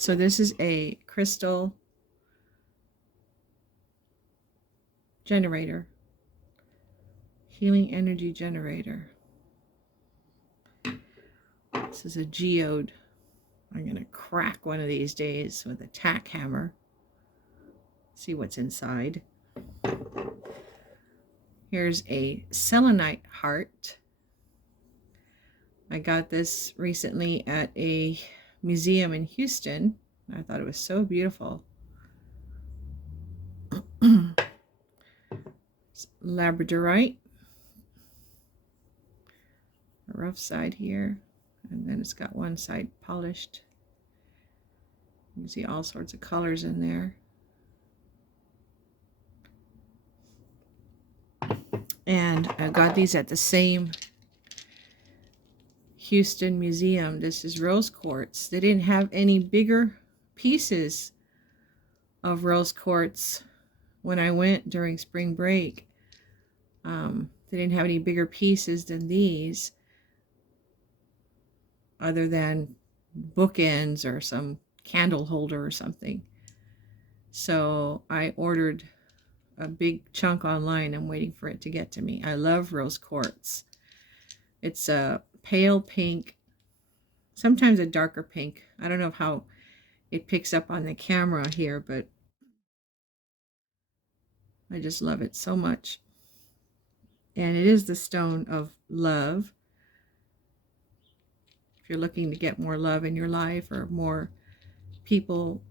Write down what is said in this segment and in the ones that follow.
So this is a crystal generator, healing energy generator. This is a geode. I'm going to crack one of these days with a tack hammer. See what's inside. Here's a selenite heart. I got this recently at a museum in Houston. I thought it was so beautiful. Labradorite. A rough side here. And then it's got one side polished. You can see all sorts of colors in there. And I got these at the same Houston museum. This is rose quartz. They didn't have any bigger pieces of rose quartz when I went during spring break. They didn't have any bigger pieces than these, other than bookends or some candle holder or something. So I ordered a big chunk online. I'm waiting for it to get to me. I love rose quartz. It's a pale pink, sometimes a darker pink. I don't know how it picks up on the camera here, but I just love it so much. And it is the stone of love. If you're looking to get more love in your life, or more people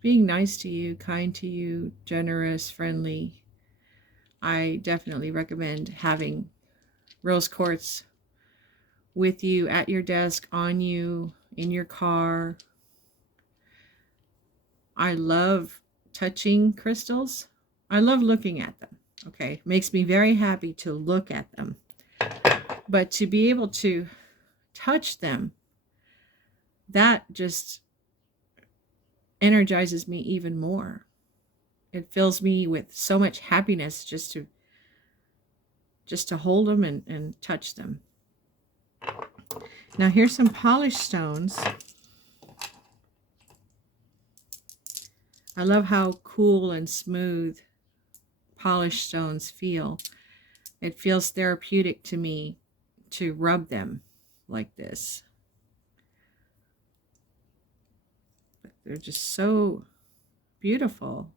being nice to you, kind to you, generous, friendly, I definitely recommend having rose quartz with you, at your desk, on you, in your car. I love touching crystals. I love looking at them. Okay, makes me very happy to look at them. But to be able to touch them, that just energizes me even more. It fills me with so much happiness just to hold them and touch them. Now here's some polished stones. I love how cool and smooth polished stones feel. It feels therapeutic to me to rub them like this. They're just so beautiful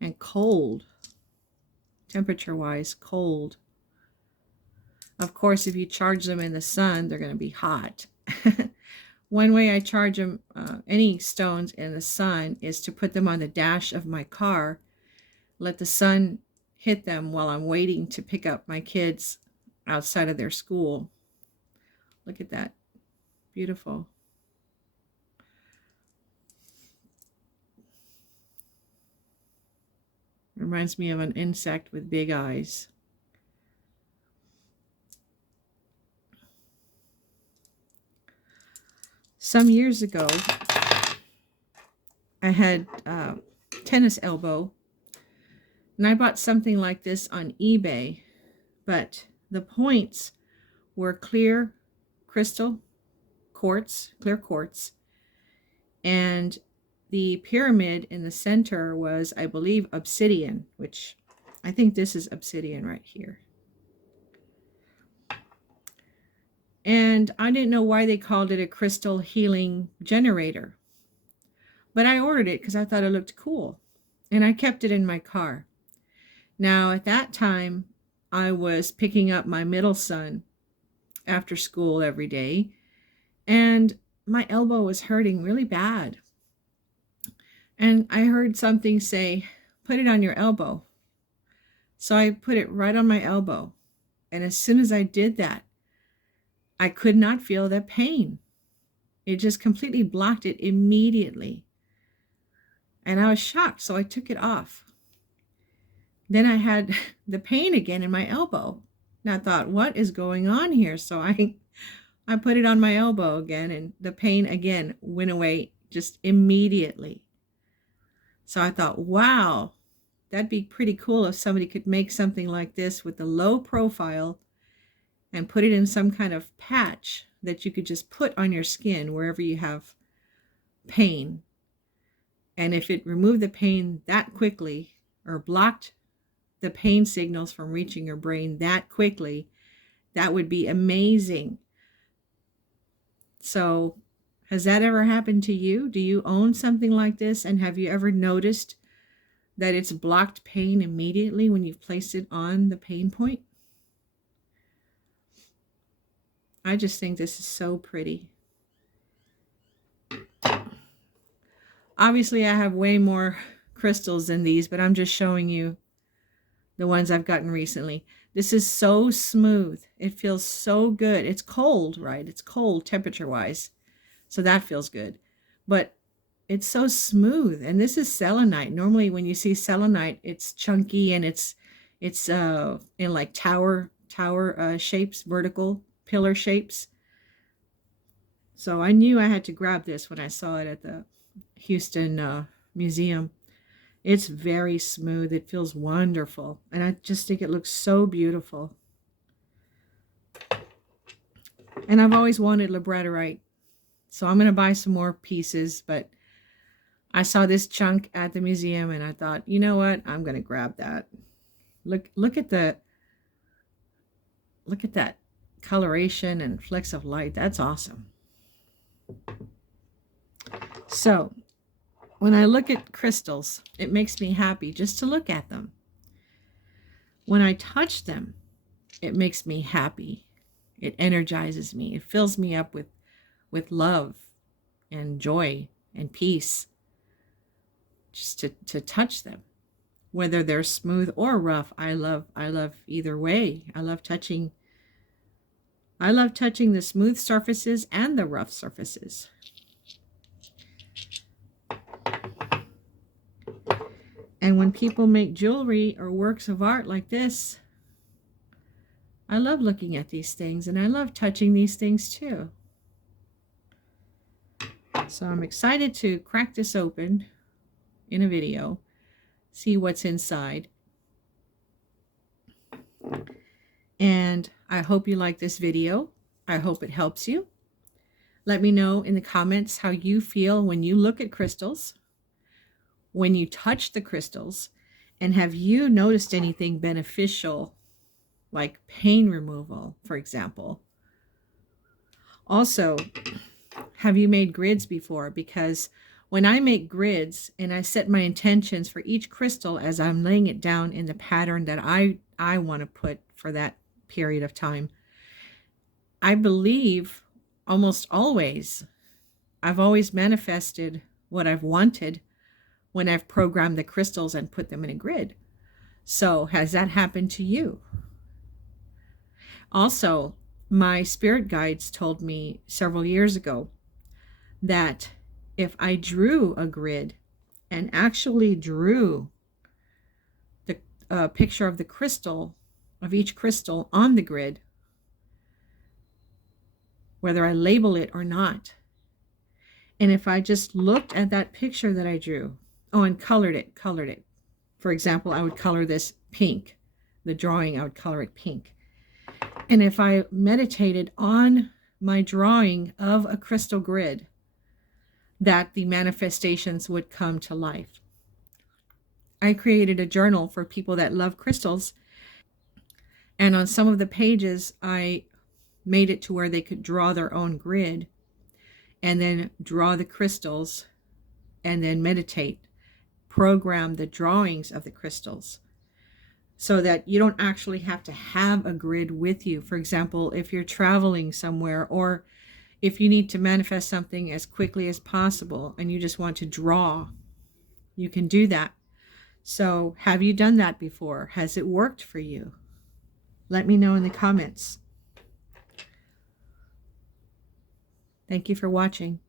and cold, temperature-wise cold. Of course, if you charge them in the sun, they're going to be hot. One way I charge them, any stones in the sun, is to put them on the dash of my car, let the sun hit them while I'm waiting to pick up my kids outside of their school. Look at that. Beautiful. Reminds me of an insect with big eyes. Some years ago, I had tennis elbow, and I bought something like this on eBay, but the points were clear crystal quartz, clear quartz, and the pyramid in the center was, I believe, obsidian, which I think this is obsidian right here. And I didn't know why they called it a crystal healing generator, but I ordered it because I thought it looked cool, and I kept it in my car. Now, at that time, I was picking up my middle son after school every day, and my elbow was hurting really bad. And I heard something say, put it on your elbow. So I put it right on my elbow. And as soon as I did that, I could not feel the pain. It just completely blocked it immediately. And I was shocked, so I took it off. Then I had the pain again in my elbow. And I thought, what is going on here? So I put it on my elbow again, and the pain again went away just immediately. So I thought, wow, that'd be pretty cool if somebody could make something like this with a low profile and put it in some kind of patch that you could just put on your skin wherever you have pain. And if it removed the pain that quickly, or blocked the pain signals from reaching your brain that quickly, that would be amazing. So, has that ever happened to you? Do you own something like this? And have you ever noticed that it's blocked pain immediately when you've placed it on the pain point? I just think this is so pretty. Obviously, I have way more crystals than these, but I'm just showing you the ones I've gotten recently. This is so smooth. It feels so good. It's cold, right? It's cold temperature-wise, so that feels good. But it's so smooth, and this is selenite. Normally, when you see selenite, it's chunky and it's in like tower shapes, vertical pillar shapes. So I knew I had to grab this when I saw it at the Houston museum. It's very smooth. It feels wonderful. And I just think it looks so beautiful. And I've always wanted labradorite. So I'm going to buy some more pieces. But I saw this chunk at the museum and I thought, you know what? I'm going to grab that. Look at that coloration and flecks of light. That's awesome. So when I look at crystals, it makes me happy just to look at them. When I touch them, it makes me happy. It energizes me. It fills me up with love and joy and peace. Just to touch them. Whether they're smooth or rough, I love either way. I love touching the smooth surfaces and the rough surfaces. And when people make jewelry or works of art like this, I love looking at these things and I love touching these things too. So I'm excited to crack this open in a video, see what's inside. And I hope you like this video. I hope it helps you. Let me know in the comments how you feel when you look at crystals, when you touch the crystals, and have you noticed anything beneficial, like pain removal, for example. Also, have you made grids before? Because when I make grids and I set my intentions for each crystal as I'm laying it down in the pattern that I want to put for that period of time, I believe almost always I've always manifested what I've wanted when I've programmed the crystals and put them in a grid. So has that happened to you? Also, my spirit guides told me several years ago that if I drew a grid and actually drew the picture of the crystal, of each crystal on the grid, whether I label it or not, and if I just looked at that picture that I drew, and colored it. For example, I would color this pink. The drawing, I would color it pink. And if I meditated on my drawing of a crystal grid, that the manifestations would come to life. I created a journal for people that love crystals. And on some of the pages, I made it to where they could draw their own grid and then draw the crystals and then meditate. Program the drawings of the crystals so that you don't actually have to have a grid with you. For example, if you're traveling somewhere or if you need to manifest something as quickly as possible and you just want to draw, you can do that. So have you done that before? Has it worked for you? Let me know in the comments. Thank you for watching.